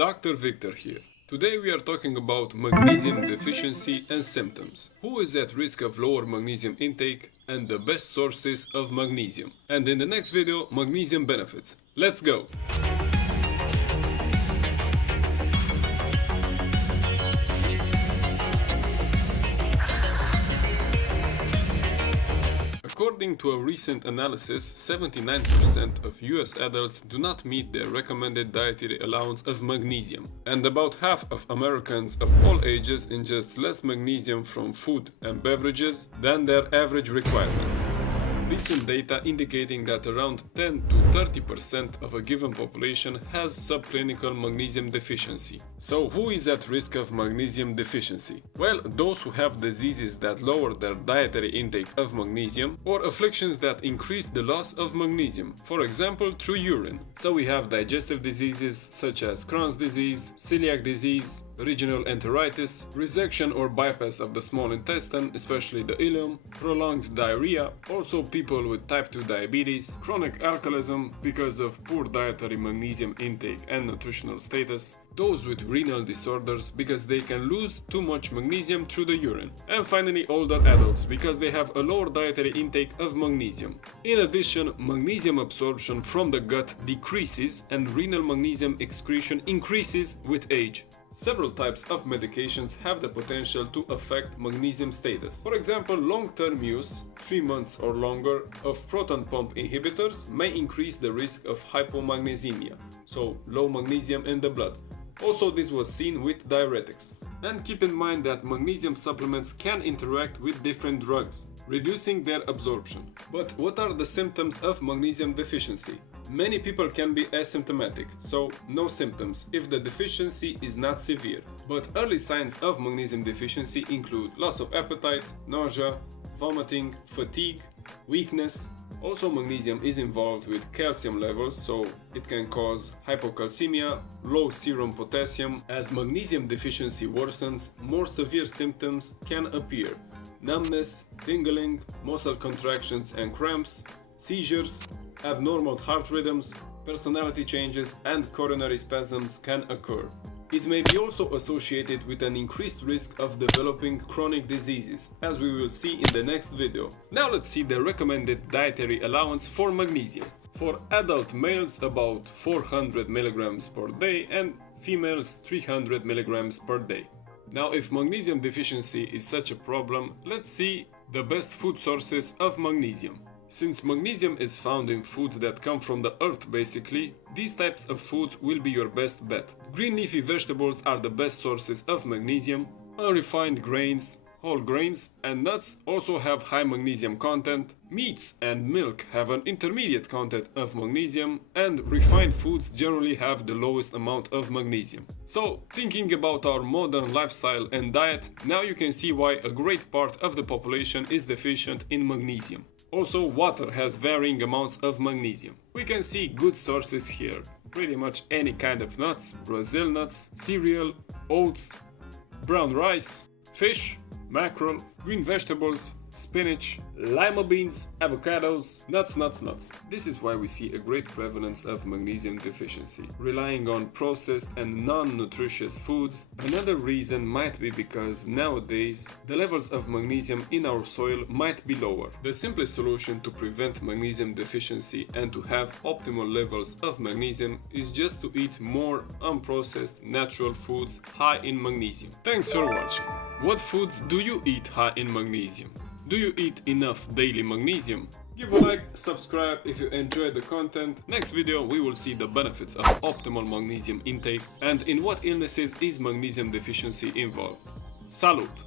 Dr. Victor here. Today we are talking about magnesium deficiency and symptoms. Who is at risk of lower magnesium intake and the best sources of magnesium. And in the next video, magnesium benefits. Let's go! According to a recent analysis, 79% of US adults do not meet their recommended dietary allowance of magnesium, and about half of Americans of all ages ingest less magnesium from food and beverages than their average requirements. Recent data indicating that around 10 to 30% of a given population has subclinical magnesium deficiency. So who is at risk of magnesium deficiency? Well, those who have diseases that lower their dietary intake of magnesium or afflictions that increase the loss of magnesium, for example through urine. So we have digestive diseases such as Crohn's disease, celiac disease, regional enteritis, resection or bypass of the small intestine, especially the ileum, prolonged diarrhea, also people with type 2 diabetes, chronic alcoholism because of poor dietary magnesium intake and nutritional status, those with renal disorders because they can lose too much magnesium through the urine, and finally older adults because they have a lower dietary intake of magnesium. In addition, magnesium absorption from the gut decreases and renal magnesium excretion increases with age. Several types of medications have the potential to affect magnesium status. For example, long-term use, 3 months or longer, of proton pump inhibitors may increase the risk of hypomagnesemia, so low magnesium in the blood. Also, this was seen with diuretics. And keep in mind that magnesium supplements can interact with different drugs, reducing their absorption. But what are the symptoms of magnesium deficiency? Many people can be asymptomatic, so no symptoms if the deficiency is not severe. But early signs of magnesium deficiency include loss of appetite, nausea, vomiting, fatigue, weakness. Also, magnesium is involved with calcium levels, so it can cause hypocalcemia, low serum potassium. As magnesium deficiency worsens, more severe symptoms can appear: numbness, tingling, muscle contractions and cramps, seizures, abnormal heart rhythms, personality changes, and coronary spasms can occur. It may be also associated with an increased risk of developing chronic diseases, as we will see in the next video. Now let's see the recommended dietary allowance for magnesium. For adult males, about 400 mg per day, and females 300 mg per day. Now, if magnesium deficiency is such a problem, let's see the best food sources of magnesium. Since magnesium is found in foods that come from the earth basically, these types of foods will be your best bet. Green leafy vegetables are the best sources of magnesium. Unrefined grains, whole grains, and nuts also have high magnesium content. Meats and milk have an intermediate content of magnesium, and refined foods generally have the lowest amount of magnesium. So, thinking about our modern lifestyle and diet, now you can see why a great part of the population is deficient in magnesium. Also, water has varying amounts of magnesium. We can see good sources here. Pretty much any kind of nuts, Brazil nuts, cereal, oats, brown rice, fish, mackerel, green vegetables, spinach, lima beans, avocados, nuts. This is why we see a great prevalence of magnesium deficiency. Relying on processed and non-nutritious foods. Another reason might be because nowadays the levels of magnesium in our soil might be lower. The simplest solution to prevent magnesium deficiency and to have optimal levels of magnesium is just to eat more unprocessed natural foods high in magnesium. Thanks for watching. What foods do you eat high in magnesium? Do you eat enough daily magnesium? Give a like, subscribe if you enjoyed the content. Next video we will see the benefits of optimal magnesium intake and in what illnesses is magnesium deficiency involved. Salut!